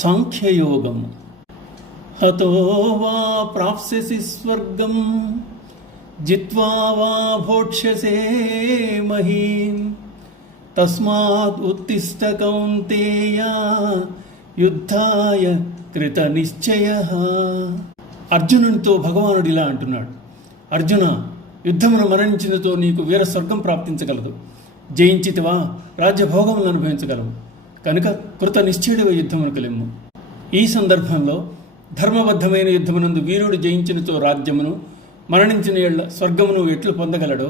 సాంఖ్యయోగం. హతో వా ప్రాప్స్యసి స్వర్గం జిత్వా వా భోక్ష్యసే మహీం తస్మాత్ ఉత్తిష్ట కౌంతేయ యుద్ధాయ కృత నిశ్చయః. అర్జునునితో భగవానుడు ఇలా అంటున్నాడు: అర్జున, యుద్ధమును మరణించినతో నీకు వీర స్వర్గం ప్రాప్తించగలదు. జయించితివా రాజ్యభోగములను అనుభవించగలవు. కనుక కృత నిశ్చయుడివై యుద్ధమునకు లెమ్ము. ఈ సందర్భంలో ధర్మబద్ధమైన యుద్ధమునందు వీరుడు జయించినతో రాజ్యమును, మరణించిన ఏళ్ల స్వర్గమును ఎట్లు పొందగలడో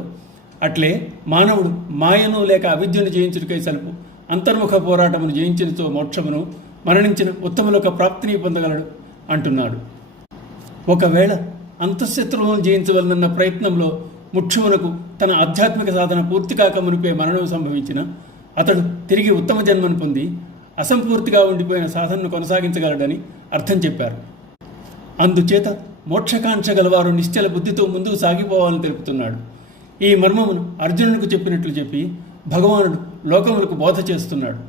అట్లే మానవుడు మాయను లేక అవిద్యను జయించుటకై సలుపు అంతర్ముఖ పోరాటమును జయించినతో మోక్షమును, మరణించిన ఉత్తములొక ప్రాప్తిని పొందగలడు అంటున్నాడు. ఒకవేళ అంతఃశత్రువులను జయించవలనన్న ప్రయత్నంలో ముఖ్యమునకు తన ఆధ్యాత్మిక సాధన పూర్తి కాక మునిపే మరణం సంభవించిన అతడు తిరిగి ఉత్తమ జన్మను పొంది అసంపూర్తిగా ఉండిపోయిన సాధనను కొనసాగించగలడని అర్థం చెప్పారు. అందుచేత మోక్షకాంక్ష గలవారు నిశ్చల బుద్ధితో ముందుకు సాగిపోవాలని తెలుపుతున్నాడు. ఈ మర్మమును అర్జునుడికి చెప్పినట్లు చెప్పి భగవానుడు లోకములకు బోధ చేస్తున్నాడు.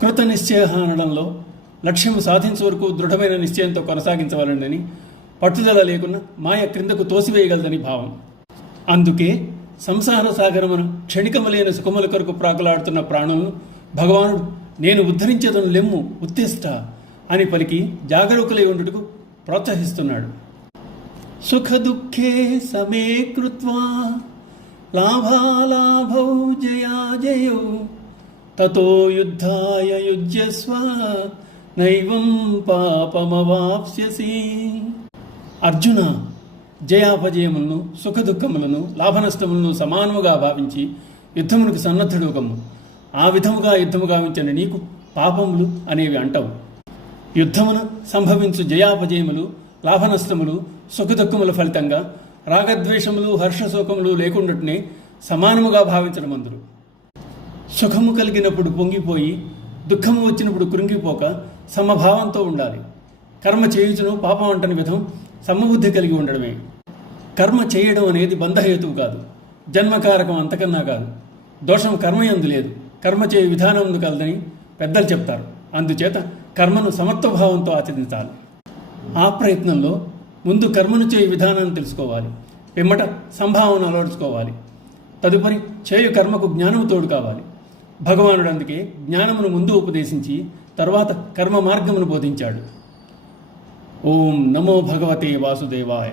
కృత నిశ్చయ అనడంలో లక్ష్యము సాధించే వరకు దృఢమైన నిశ్చయంతో కొనసాగించవాలని, పట్టుదల లేకున్నా మాయ క్రిందకు తోసివేయగలదని భావం. అందుకే సంసార సాగరమును క్షణికములైన సుఖముల కొరకు ప్రాకులాడుతున్న ప్రాణులను భగవానుడు నేను ఉద్ధరించేదను లెమ్ము ఉత్తిష్ట అని పలికి జాగరూకులై ఉండుటకు ప్రోత్సహిస్తున్నాడు. సుఖ దుఃఖే సమే కృత్వా లాభాలాభౌ జయాజయౌ తతో యుద్ధాయ యుజ్యస్వ నైవం పాపమవాప్స్యసి. అర్జున, జయాపజయములను, సుఖదుఖములను, లాభనష్టములను సమానముగా భావించి యుద్ధమునకు సన్నద్ధుడోకము. ఆ విధముగా యుద్ధము గావించిన నీకు పాపములు అనేవి అంటవు. యుద్ధమున సంభవించు జయాపజయములు, లాభనష్టములు, సుఖదుఖముల ఫలితంగా రాగద్వేషములు, హర్షశోకములు లేకుండానే సమానముగా భావించడం అందరు. సుఖము కలిగినప్పుడు పొంగిపోయి, దుఃఖము వచ్చినప్పుడు కృంగిపోక సమభావంతో ఉండాలి. కర్మ చేయుచును పాపం అంటని విధం సమబుద్ధి కలిగి ఉండడమే. కర్మ చేయడం అనేది బంధహేతువు కాదు, జన్మకారకం అంతకన్నా కాదు. దోషం కర్మయందు లేదు, కర్మ చేయు విధానం ఉంది కలదని పెద్దలు చెప్తారు. అందుచేత కర్మను సమత్వభావంతో ఆచరించాలి. ఆ ప్రయత్నంలో ముందు కర్మను చేయు విధానాన్ని తెలుసుకోవాలి, పిమ్మట సంభావన అలవర్చుకోవాలి. తదుపరి చేయు కర్మకు జ్ఞానము తోడు కావాలి. భగవానుడు అందుకే జ్ఞానమును ముందు ఉపదేశించి తరువాత కర్మ మార్గమును బోధించాడు. ఓం నమో భగవతే వాసుదేవాయ.